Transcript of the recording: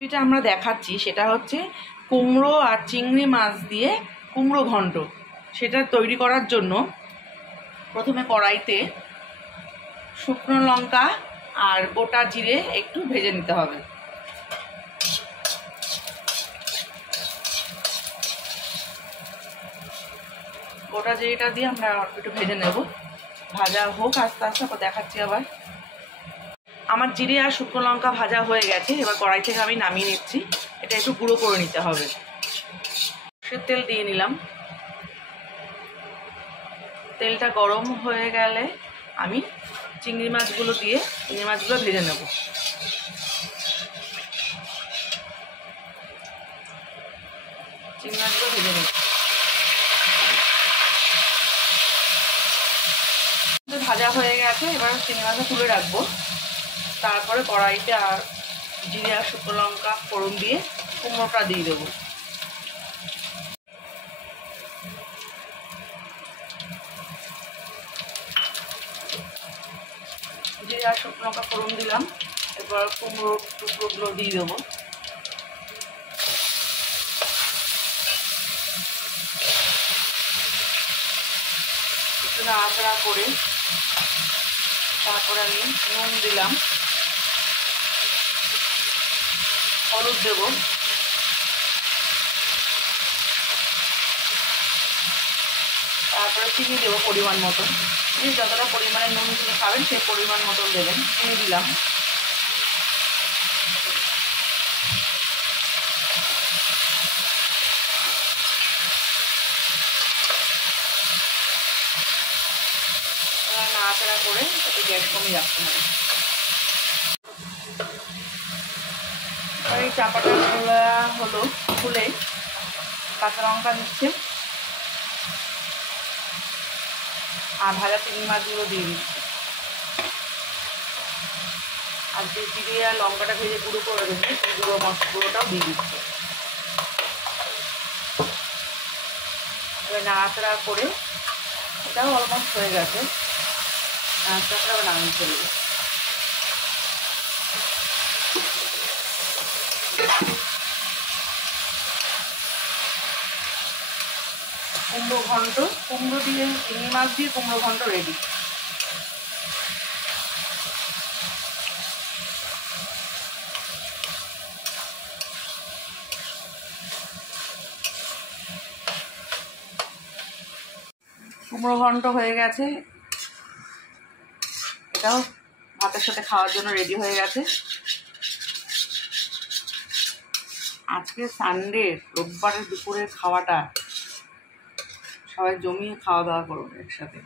যেটা আমরা দেখাচ্ছি সেটা হচ্ছে কুমড়ো আর চিংড়ি মাছ দিয়ে কুমড়ো ঘন্ট। সেটা তৈরি করার জন্য প্রথমে কড়াইতে শুকনো লঙ্কা আর গোটা জিরে একটু ভেজে নিতে হবে। গোটা জিরেটা দিয়ে আমরা একটু ভেজে নেব, ভাজা হোক আস্তে আস্তে, তারপর দেখাচ্ছি আবার। আমার জিরে আর শুকনো লঙ্কা ভাজা হয়ে গেছে, এবার কড়াই থেকে আমি নামিয়ে নিচ্ছি। এটা একটু গুঁড়ো করে নিতে হবে। সর্ষের তেল দিয়ে নিলাম। তেলটা গরম হয়ে গেলে আমি চিংড়ি মাছগুলো দিয়ে চিংড়ি মাছগুলো ভেজে নেব। চিংড়ি মাছগুলো ভেজে নেব। ভাজা হয়ে গেছে, এবার চিংড়ি মাছটা তুলে রাখবো। তারপরে কড়াইতে আর জিরে আর শুকনো লঙ্কা ফোড়ন দিয়ে কুমড়োটা দিয়ে দেবো। জিরে আর শুকনো লঙ্কা ফোড়ন দিলাম, এরপর কুমড়োর টুকরোগুলো দিয়ে দেবো। একটু নাড়াচাড়া করে তারপরে আমি নুন দিলাম, হলুদ দেবো, তারপরে চিনি দেবো পরিমাণ মতন। যতটা পরিমাণে নুন চিনি খাবেন সেই পরিমাণ মতন দেবেন। চিনি দিলাম। নাড়াচাড়া করে একটু গ্যাস কমিয়ে রাখতে হবে। এই চাপাটা খোলা হলো, খুলে কাঁচা লঙ্কা দিচ্ছে আর ভাজা চিংড়ি মাছগুলো দিয়ে দিচ্ছে। আর যে জিরে আর লঙ্কাটা ভেজে গুঁড়ো করে রেখেছি সেই গুঁড়োটাও দিয়ে দিচ্ছে। এবার নাড়াচাড়া করে, এটাও অলমোস্ট হয়ে গেছে, নাড়াচাড়া করে নামিয়ে ফেলবে। কুমড়ো ঘন্ট, কুমড়ো দিয়ে চিংড়ি মাছ দিয়ে কুমড়ো ঘন্ট রেডি। কুমড়ো ঘন্ট হয়ে গেছে, এটাও ভাতের সাথে খাওয়ার জন্য রেডি হয়ে গেছে। আজকে সানডে, রোববারের দুপুরের খাওয়াটা সবাই জমিয়ে খাওয়া দাওয়া করুন একসাথে।